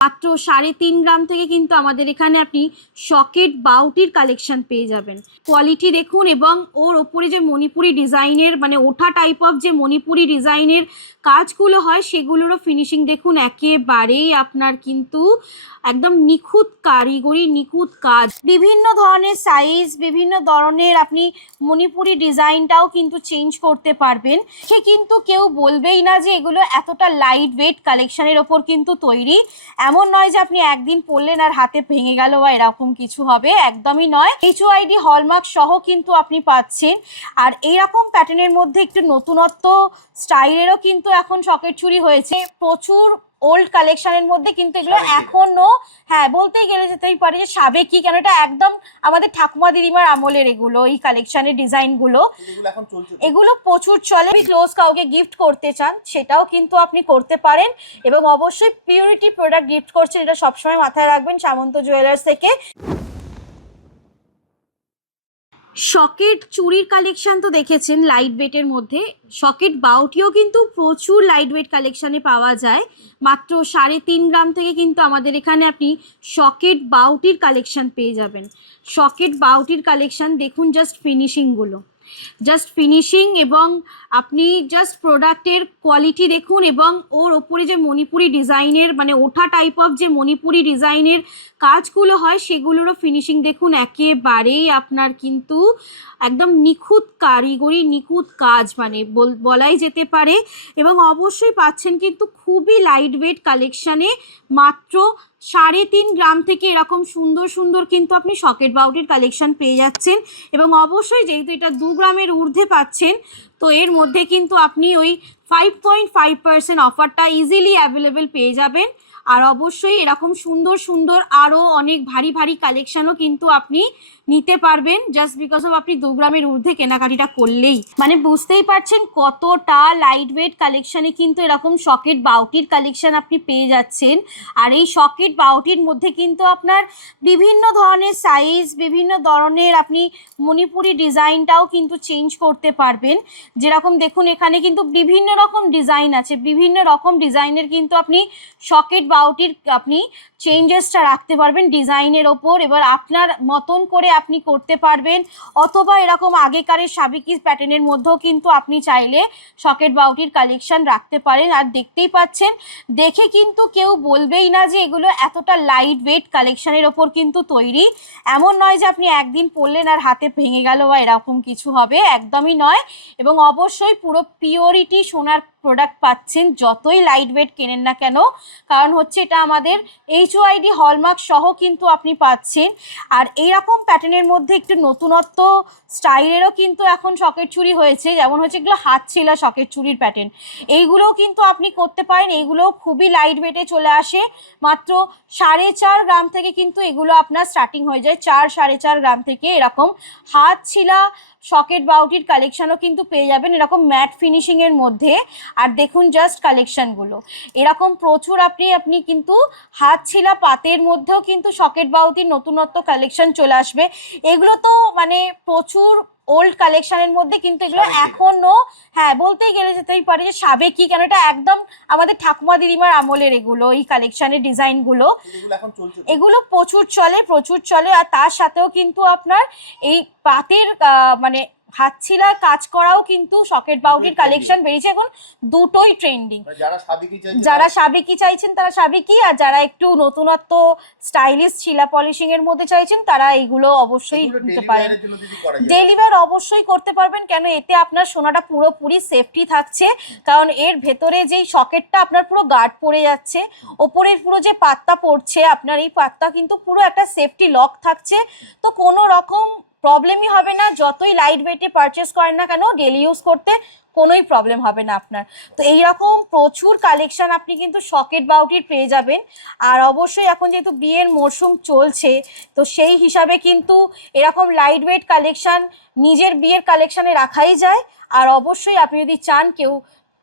মাত্র 3.5 গ্রাম থেকে কিন্তু আমাদের এখানে আপনি সকেট বাউটির কালেকশন পেয়ে যাবেন। কোয়ালিটি দেখুন এবং ওর ওপরে যে মণিপুরি ডিজাইনের মানে ওঠা টাইপ অফ যে মণিপুরি ডিজাইনের কাজগুলো হয় সেগুলোরও ফিনিশিং দেখুন, একেবারেই আপনার কিন্তু একদম নিখুঁত কারিগরি নিখুঁত কাজ। বিভিন্ন ধরনের সাইজ, বিভিন্ন ধরনের আপনি মণিপুরি ডিজাইনটাও কিন্তু চেঞ্জ করতে পারবেন। সে কিন্তু কেউ বলবেই না যে এগুলো এতটা লাইট ওয়েট কালেকশনের ওপর কিন্তু তৈরি। এমন নয় যে আপনি একদিন পরলেন আর হাতে ভেঙে গেল বা এরকম কিছু হবে, একদমই নয়। HOID হলমার্ক সহ কিন্তু আপনি পাচ্ছেন। আর এইরকম প্যাটার্নের মধ্যে একটু নতুনত্ব স্টাইলেরও কিন্তু এখন সকেট চুড়ি হয়েছে। প্রচুর ওল্ড কালেকশনের মধ্যে কিন্তু এগুলো এখনো বলতেই গেলে যেতেই পারে যে সাবেকি, কেন এটা একদম আমাদের ঠাকুমা দিদিমার আমলের এগুলো, এই কালেকশনের ডিজাইনগুলো এগুলো প্রচুর চলে। ক্লোজ কাউকে গিফট করতে চান সেটাও কিন্তু আপনি করতে পারেন এবং অবশ্যই পিওরিটি প্রোডাক্ট গিফট করছেন, এটা সবসময় মাথায় রাখবেন সামন্ত জুয়েলার্স থেকে। সকেট চুড়ির কালেকশন তো দেখেছেন লাইট ওয়েটের মধ্যে, সকেট বাউটিও কিন্তু প্রচুর লাইট ওয়েট কালেকশানে পাওয়া যায়। মাত্র 3.5 গ্রাম থেকে কিন্তু আমাদের এখানে আপনি সকেট বাউটির কালেকশন পেয়ে যাবেন। সকেট বাউটির কালেকশন দেখুন, জাস্ট ফিনিশিংগুলো, জাস্ট ফিনিশিং এবং আপনি জাস্ট প্রোডাক্টের কোয়ালিটি দেখুন এবং ওর ওপরে যে মণিপুরি ডিজাইনের মানে ওঠা টাইপ অফ যে মণিপুরি ডিজাইনের কাজগুলো হয় সেগুলোরও ফিনিশিং দেখুন, একেবারেই আপনার কিন্তু একদম নিখুঁত কারিগরি নিখুঁত কাজ মানে বলাই যেতে পারে। এবং অবশ্যই পাচ্ছেন কিন্তু খুবই লাইট ওয়েট কালেকশানে মাত্র 3.5 গ্রাম থেকে এরকম সুন্দর সুন্দর কিন্তু আপনি সকেট বাউটির কালেকশন পেয়ে যাচ্ছেন। এবং অবশ্যই যেহেতু এটা 2 গ্রামের ঊর্ধ্বে পাচ্ছেন, তো এর মধ্যে কিন্তু আপনি ওই 5.5% অফারটা ইজিলি অ্যাভেলেবেল পেয়ে যাবেন। আর অবশ্যই এরকম সুন্দর সুন্দর আরও অনেক ভারী ভারী কালেকশানও কিন্তু আপনি নিতে পারবেন জাস্ট বিকজ অফ আপনি 2 গ্রামের ঊর্ধ্বে কেনাকাটিটা করলেই। মানে বুঝতেই পারছেন কতটা লাইট ওয়েট কালেকশানে কিন্তু এরকম সকেট বাউটির কালেকশান আপনি পেয়ে যাচ্ছেন। আর এই সকেট বাউটির মধ্যে কিন্তু আপনার বিভিন্ন ধরনের সাইজ, বিভিন্ন ধরনের আপনি মণিপুরি ডিজাইনটাও কিন্তু চেঞ্জ করতে পারবেন। যেরকম দেখুন এখানে কিন্তু বিভিন্ন রকম ডিজাইন আছে, বিভিন্ন রকম ডিজাইনের কিন্তু আপনি সকেট বাউটির আপনি চেঞ্জেসটা রাখতে পারবেন ডিজাইনের ওপর, এবার আপনার মতন করে আপনি করতে পারবেন। অথবা এরকম আগেকারের সাবেকি প্যাটার্নের মধ্যেও কিন্তু আপনি চাইলে সকেট বাউটির কালেকশন রাখতে পারেন। আর দেখতেই পাচ্ছেন, দেখে কিন্তু কেউ বলবেই না যে এগুলো এতটা লাইট ওয়েট কালেকশনের ওপর কিন্তু তৈরি। এমন নয় যে আপনি একদিন পরলেন আর হাতে ভেঙে গেল বা এরকম কিছু হবে, একদমই নয়। এবং অবশ্যই পুরো পিওরিটি সোনার প্রোডাক্ট পাচ্ছেন যতই লাইট ওয়েট কেনেন না কেন, কারণ হচ্ছে এটা আমাদের HOID হলমার্ক সহ কিন্তু আপনি পাচ্ছেন। আর এইরকম প্যাটার্নের মধ্যে একটু নতুনত্ব স্টাইলেরও কিন্তু এখন সকেট চুড়ি হয়েছে, যেমন হচ্ছে এগুলো হাত ছিলা সকেট চুড়ির প্যাটার্ন, এইগুলোও কিন্তু আপনি করতে পারেন। এইগুলোও খুবই লাইট ওয়েটে চলে আসে, মাত্র 4.5 গ্রাম থেকে কিন্তু এগুলো আপনার স্টার্টিং হয়ে যায়। 4-4.5 গ্রাম থেকে এরকম হাত ছিলা সকেট বাউটির কালেকশনও কিন্তু পেয়ে যাবেন এরকম ম্যাট ফিনিশিংয়ের মধ্যে। আর দেখুন জাস্ট কালেকশনগুলো এরকম প্রচুর আপনি কিন্তু হাত ছিলা পাতের মধ্যেও কিন্তু সকেট বাউটির নতুনত্ব কালেকশন চলে আসবে। এগুলো তো মানে প্রচুর ওল্ড কালেকশনের মধ্যে কিন্তু এগুলো এখনো বলতেই গেলে যেতেই পারে যে সাবেকি, কেন এটা একদম আমাদের ঠাকুমা দিদিমার আমলের এগুলো, এই কালেকশনের ডিজাইনগুলো এগুলো প্রচুর চলে। আর তার সাথেও কিন্তু আপনার এই পাতের মানে হাতছিলার কাজ করাও কিন্তু সকেট বাউটির কালেকশন বেরিয়েছে এখন, দুটোই ট্রেন্ডিং। যারা সাবেকি চাইছেন তারা সাবেকি, আর যারা একটু নতুনত্ব স্টাইলিশ ছিলা পলিশিং এর মধ্যে চাইছেন তারা এইগুলো অবশ্যই নিতে পারেন। ডেলিভার অবশ্যই করতে পারবেন, কেন এতে আপনার সোনাটা পুরোপুরি সেফটি থাকছে। কারণ এর ভেতরে যেই সকেটটা আপনার পুরো গার্ড পড়ে যাচ্ছে, ওপরের পুরো যে পাতটা পড়ছে আপনার, এই পাতটা কিন্তু পুরো একটা সেফটি লক থাকছে, তো কোনো রকম প্রবলেমই হবে না। যতই লাইট ওয়েটে পারচেস করেন না কেন, ডেলি ইউজ করতে কোনোই প্রবলেম হবে না আপনার। তো এইরকম প্রচুর কালেকশন আপনি কিন্তু সকেট বাউটির পেয়ে যাবেন। আর অবশ্যই এখন যেহেতু বিয়ের মরশুম চলছে, তো সেই হিসাবে কিন্তু এরকম লাইট ওয়েট কালেকশন নিজের বিয়ের কালেকশানে রাখাই যায়। আর অবশ্যই আপনি যদি চান কেউ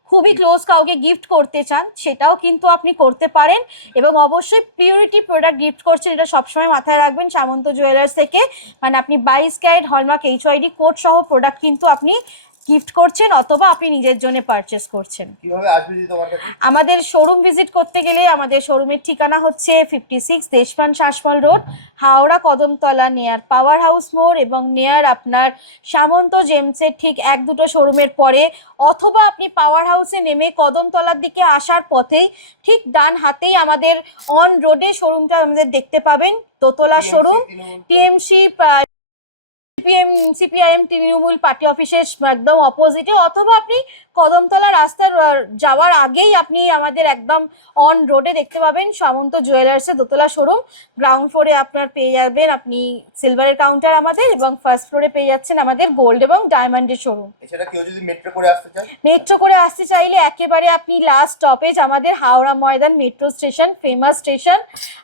খুবই ক্লোজ কাউকে গিফট করতে চান সেটাও কিন্তু আপনি করতে পারেন। এবং অবশ্যই পিওরিটি প্রোডাক্ট গিফট করছেন, এটা সবসময় মাথায় রাখবেন সামন্ত জুয়েলার্স থেকে। মানে আপনি 22 ক্যারেট হলমার্ক HOID কোড সহ প্রোডাক্ট কিন্তু আপনি গিফট করছেন অথবা আপনি নিজের জন্য পারচেস করছেন। কিভাবে আসবে দিদি তোমার কাছে? আমাদের শোরুম ভিজিট করতে গেলে আমাদের শোরুমের ঠিকানা হচ্ছে 56 Deshpran Sasmal road, Howrah Kadamtala, near power house মোড় এবং নিয়ার আপনার সামন্ত জেমসের ঠিক 1-2 শোরুমের পরে, অথবা আপনি পাওয়ার হাউসে নেমে কদমতলার দিকে আসার পথেই ঠিক ডান হাতেই আমাদের অন রোডে শোরুমটা আমাদের দেখতে পাবেন, দোতলা showroom, TMC CPIM Trinamool party অফিসের একদম অপোজিটে, অথবা আপনি কদমতলা রাস্তার যাওয়ার আগেই আপনি আমাদের একদম অন রোডে দেখতে পাবেন সামন্ত জুয়েলার্সের দোতলা শোরুম। গ্রাউন্ড ফ্লোরে আপনার পেয়ে যাবেন আপনি সিলভারের কাউন্টার আমাদের, এবং ফার্স্ট ফ্লোরে পেয়ে যাচ্ছেন আমাদের গোল্ড এবং ডায়মন্ডের শোরুম। এছাড়া কেউ যদি মেট্রো করে আসতে চায়? মেট্রো করে আসতে চাইলে একেবারে আপনি লাস্ট স্টপেজ আমাদের Howrah Maidan metro station, famous station,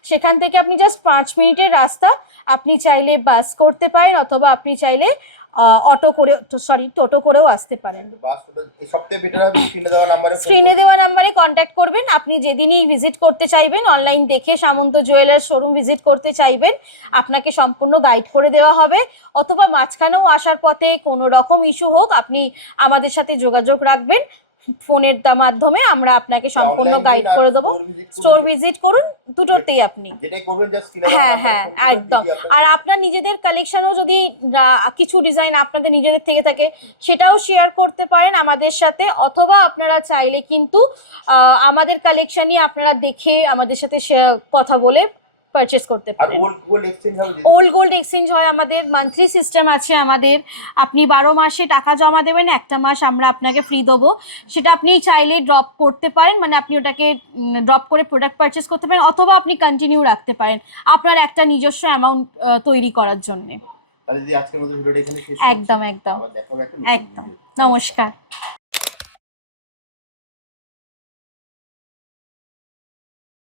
সেখান থেকে আপনি জাস্ট 5 মিনিটের রাস্তা। আপনি চাইলে বাস করতে পারেন অথবা আপনি চাইলে টোটো করেও আসতে পারেন। সবথেকে বেটার হবে স্ক্রিনে দেওয়া নাম্বারে কন্ট্যাক্ট করবেন। আপনি যেদিনই ভিজিট করতে চাইবেন, অনলাইন দেখে সামন্ত জুয়েলার্স শোরুম ভিজিট করতে চাইবেন, আপনাকে সম্পূর্ণ গাইড করে দেওয়া হবে। অথবা মাঝখানেও আসার পথে কোনো রকম ইস্যু হোক, আপনি আমাদের সাথে যোগাযোগ রাখবেন ফোনের মাধ্যমে, আমরা আপনাকে সম্পূর্ণ গাইড করে দেবো। স্টোর ভিজিট করুন, দুটোতেই আপনি। হ্যাঁ হ্যাঁ একদম। আর আপনার নিজেদের কালেকশনও যদি কিছু ডিজাইন আপনাদের নিজেদের থেকে থাকে, সেটাও শেয়ার করতে পারেন আমাদের সাথে, অথবা আপনারা চাইলে কিন্তু আমাদের কালেকশনই আপনারা দেখে আমাদের সাথে কথা বলে পারচেস করতে পারেন। ওল্ড গোল্ড এক্সচেঞ্জ হয় আমাদের, মান্থলি সিস্টেম আছে আমাদের। আপনি 12 মাসে টাকা জমা দেবেন, একটা মাস আমরা আপনাকে ফ্রি দেবো। সেটা আপনি চাইলে ড্রপ করতে পারেন, মানে আপনি ওটাকে ড্রপ করে প্রোডাক্ট পারচেস করতে পারেন, অথবা আপনি কন্টিনিউ রাখতে পারেন আপনার একটা নিজস্ব অ্যামাউন্ট তৈরি করার জন্য। একদম একদম একদম। নমস্কার।